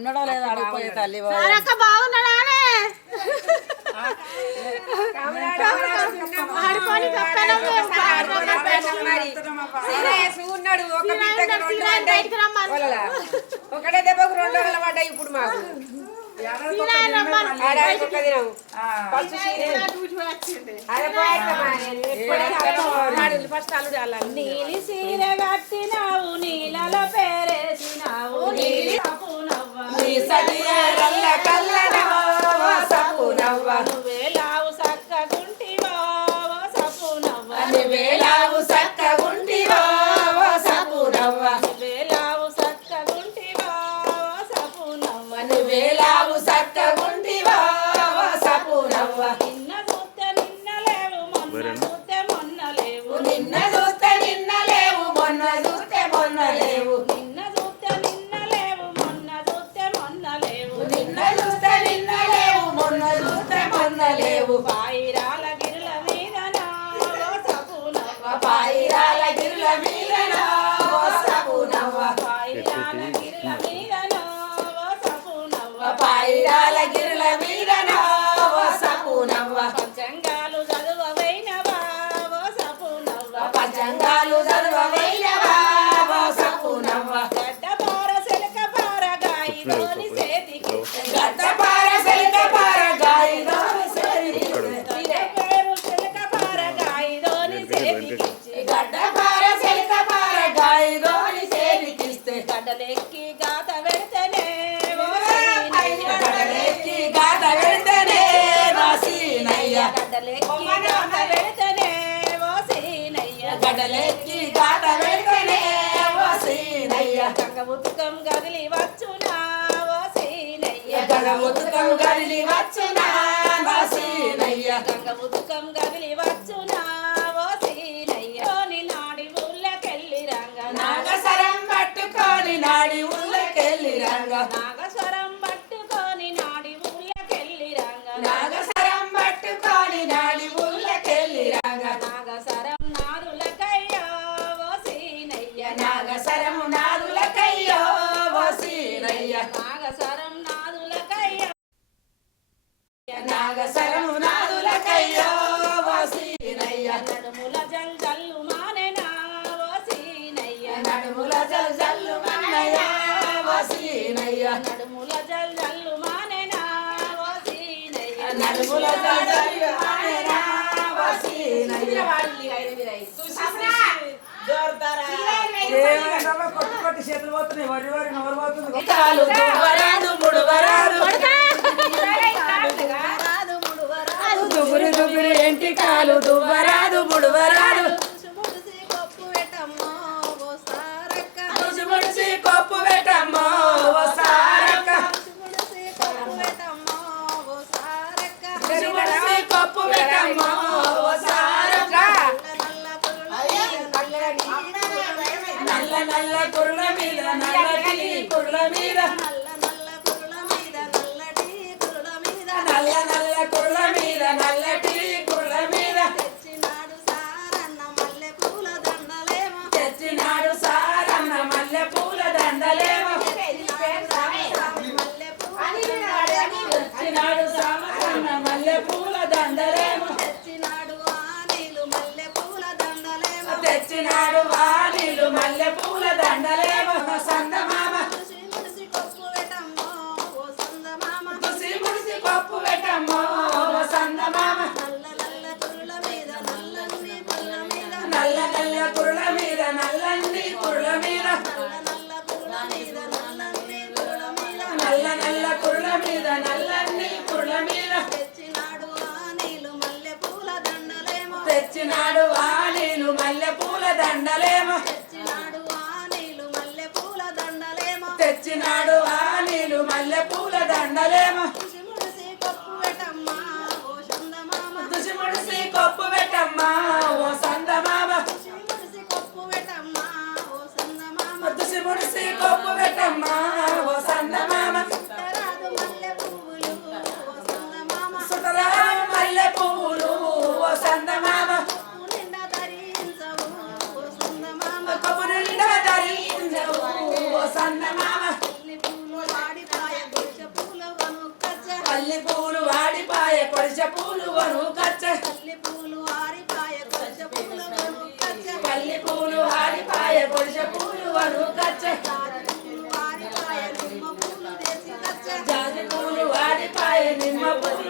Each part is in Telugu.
ఉన్నాడో లేదా అడిగిపోయే తల్లి ఉన్నాడు. ఒకటే దెబ్బకు రెండు అలవాడ్డాయి ఇప్పుడు మాకు. నీలి సీర కట్టినావు గడ్డలెక్కి గాత పెడితేనే గడ్డలెక్కి గాత పెడితేనే వాసినయ్య గదిలి వాత గంగముతుకం నాగసరం పట్టుకొని నాడి ఊళ్ళకెళ్ళి రంగ. నాగస్వరం పట్టుకొని నాడి ఊళ్ళకెళ్ళి పట్టుకొని నాడి ఊళ్ళకెళ్ళి రంగ. నాగసరం నాదులకయ్యో వాసీనయ్య నాగసరం నాదులకయ్యో వాసీనయ్య నాగ నడుముల జల్జల్లు మానేనా? నడుముల జల్జల్లు మానేనా? జోర్దారా. కొట్టి కొట్టి చేతులు పోతున్నాయి. వడి వారి నవరు పోతుంది. papo é da mão. కచ్చ. పూలు వను కచ్చ. పల్లి పూలు ఆరిపాయ కొలిస పూలు వను కచ్చ. పల్లి పూలు ఆరిపాయ కొలిస పూలు వను కచ్చ. జాజి పూలు ఆరిపాయ నిమ్మ పూలు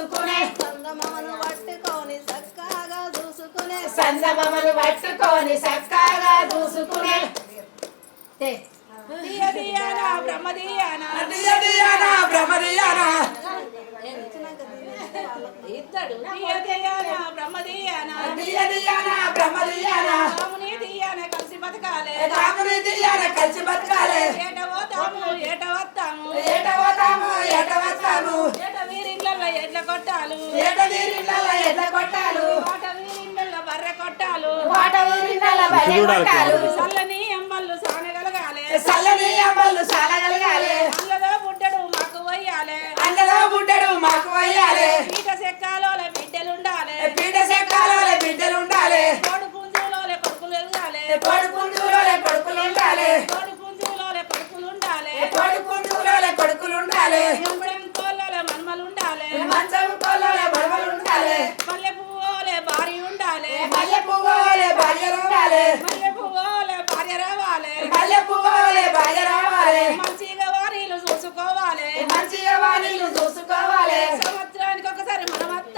చంద్రమను పట్టుకొని చక్కగా దూసుకునే కలిసి బతకాలే. కలిసి బతకాలే. ఏట వస్తాము. ఏట పోతాము ఏట వస్తాము. ఏట ఎట్ల కొట్టాలు. ఏట వీరిళ్ళ ఎట్ల కొట్టాలు. వాట ఊరి నలభై